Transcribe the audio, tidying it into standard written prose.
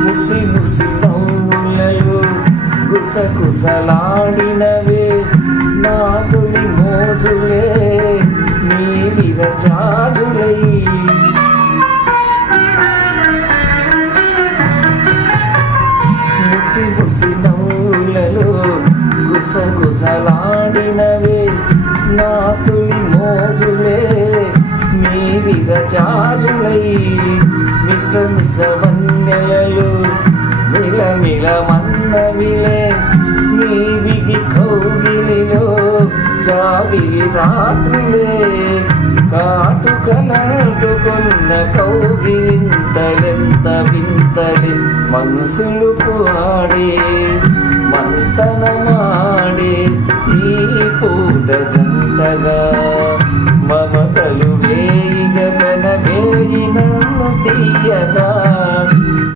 ముసి ముసి నవ్వులలో గుసగుసలాడినవే నా తొలి మోజులే నీ విరజాజులై ముసి ముసి నవ్వులలో గుసగుసలాడినవే నా తొలి మోజులే నీ విరజాజులై మిస మిస వన్నెలలు మిలమిల మన్నవిలే నీ బిగి కౌగిలిలో జావిలి రాత్రులే కాటుకలంటుకున్న కౌగిలింతలెంత వింతలే మనసులు పాడే మంతనమాడే ఈ పూట జంటగా మమతలు వేయిగ వేయి నన్ను తీయగా